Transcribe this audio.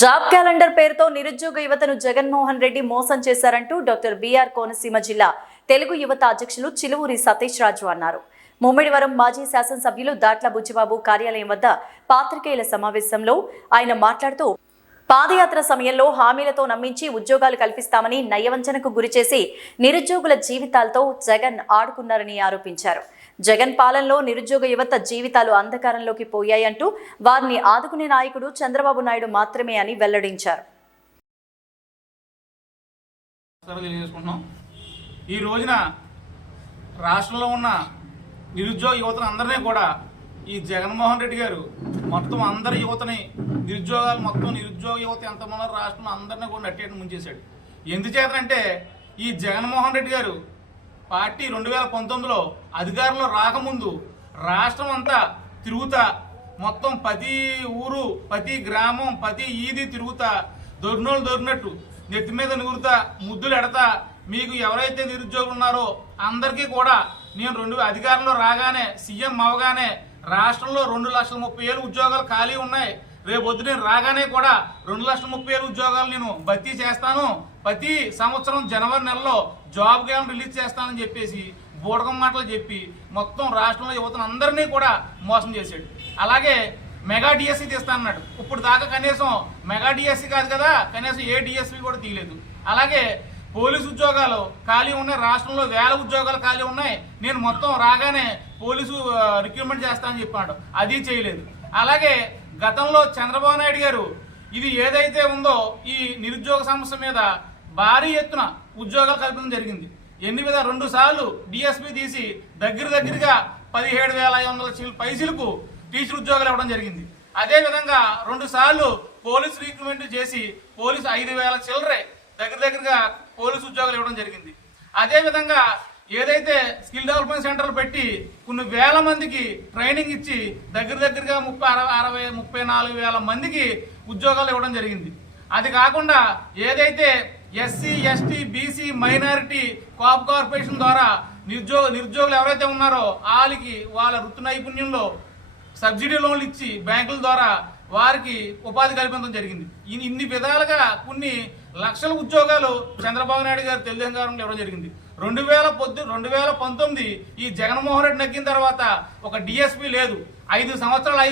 Job calendar పేరుతో నిరుద్యోగ యువతను జగన్మోహన్ రెడ్డి మోసం చేశారంటూ డాక్టర్ బీఆర్ కోనసీమ జిల్లా తెలుగు యువత అధ్యక్షులు చిలువూరి సతీష్ రాజు అన్నారు. ముమ్మిడివరం మాజీ శాసనసభ్యులు దాట్ల బుచ్చిబాబు కార్యాలయం వద్ద పాత్రికేయుల సమావేశంలో ఆయన మాట్లాడుతూ పాదయాత్ర సమయంలో హామీలతో నమ్మించి ఉద్యోగాలు కల్పిస్తామని నయవంచనకు గురిచేసి నిరుద్యోగుల జీవితాలతో జగన్ ఆడుకున్నారని ఆరోపించారు. జగన్ పాలనలో నిరుద్యోగ యువత జీవితాలు అంధకారంలోకి పోయాయంటూ వారిని ఆదుకునే నాయకుడు చంద్రబాబు నాయుడు మాత్రమే అని వెల్లడించారు. ఈ రోజున రాష్ట్రంలో ఉన్న నిరుద్యోగ యువతను అందరినీ కూడా ఈ జగన్మోహన్ రెడ్డి గారు మొత్తం అందరి యువతని నిరుద్యోగాలు మొత్తం నిరుద్యోగ యువత ఎంతమంది రాష్ట్రంలో అందరినీ కూడా నట్టేట ముంచేశాడు. ఎందుచేతనంటే ఈ జగన్మోహన్ రెడ్డి గారు పార్టీ రెండు వేల పంతొమ్మిదిలో అధికారంలో రాకముందు రాష్ట్రం అంతా తిరుగుతా మొత్తం ప్రతి ఊరు ప్రతి గ్రామం ప్రతి ఈది తిరుగుతా దొరినోళ్ళు దొరినట్టు నెత్తి మీద నిగురుతా ముద్దులు ఎడతా మీకు ఎవరైతే నిరుద్యోగులు ఉన్నారో అందరికీ కూడా నేను రెండు అధికారంలో రాగానే సీఎం అవగానే రాష్ట్రంలో రెండు లక్షల ముప్పై ఏళ్ళు ఉద్యోగాలు ఖాళీ ఉన్నాయి. రేపు వద్దు నేను రాగానే కూడా రెండు లక్షల ముప్పై వేలు ఉద్యోగాలు నేను భర్తీ చేస్తాను. ప్రతి సంవత్సరం జనవరి నెలలో జాబ్ గ్యాన్ రిలీజ్ చేస్తానని చెప్పేసి బూడకం మాటలు చెప్పి మొత్తం రాష్ట్రంలో యువతను అందరినీ కూడా మోసం చేశాడు. అలాగే మెగా డిఎస్సి తీస్తానన్నాడు. ఇప్పుడు దాకా కనీసం మెగా డిఎస్సి కాదు కదా కనీసం ఏ డిఎస్సి కూడా తీయలేదు. అలాగే పోలీసు ఉద్యోగాలు ఖాళీ ఉన్నాయి రాష్ట్రంలో వేల ఉద్యోగాలు ఖాళీ ఉన్నాయి. నేను మొత్తం రాగానే పోలీసు రిక్రూట్మెంట్ చేస్తానని చెప్పాడు అది చేయలేదు. అలాగే గతంలో చంద్రబాబు నాయుడు గారు ఇది ఏదైతే ఉందో ఈ నిరుద్యోగ సమస్య మీద భారీ ఎత్తున ఉద్యోగాలు కల్పించడం జరిగింది. ఎన్ని విధ రెండు సార్లు డిఎస్పి తీసి దగ్గర దగ్గరగా పదిహేడు వేల ఐదు వందల చీల పైసలకు టీచర్ ఉద్యోగాలు ఇవ్వడం జరిగింది. అదేవిధంగా రెండు సార్లు పోలీస్ రిక్రూట్మెంట్ చేసి పోలీసు ఐదు వేల చిల్లరే దగ్గర దగ్గరగా పోలీసు ఉద్యోగాలు ఇవ్వడం జరిగింది. అదేవిధంగా ఏదైతే స్కిల్ డెవలప్మెంట్ సెంటర్లు పెట్టి కొన్ని వేల మందికి ట్రైనింగ్ ఇచ్చి దగ్గర దగ్గరగా ముప్పై అరవై అరవై ముప్పై నాలుగు వేల మందికి ఉద్యోగాలు ఇవ్వడం జరిగింది. అది కాకుండా ఏదైతే SC ST BC minority coop corporation ద్వారా నిరుద్యోగ నిరుద్యోగులు ఎవరైతే ఉన్నారో వాళ్ళకి వాళ్ళ వృత్తి నైపుణ్యంలో సబ్సిడీ లోన్లు ఇచ్చి బ్యాంకుల ద్వారా వారికి ఉపాధి కల్పించడం జరిగింది. ఇన్ని విధాలుగా కొన్ని లక్షల ఉద్యోగాలు చంద్రబాబు నాయుడు గారు తెలుగుదేశం ఇవ్వడం జరిగింది. రెండు వేల పొద్దు రెండు వేల పంతొమ్మిది ఈ జగన్మోహన్ రెడ్డి నెగ్గిన తర్వాత ఒక డిఎస్పీ లేదు. ఐదు సంవత్సరాలు ఐదు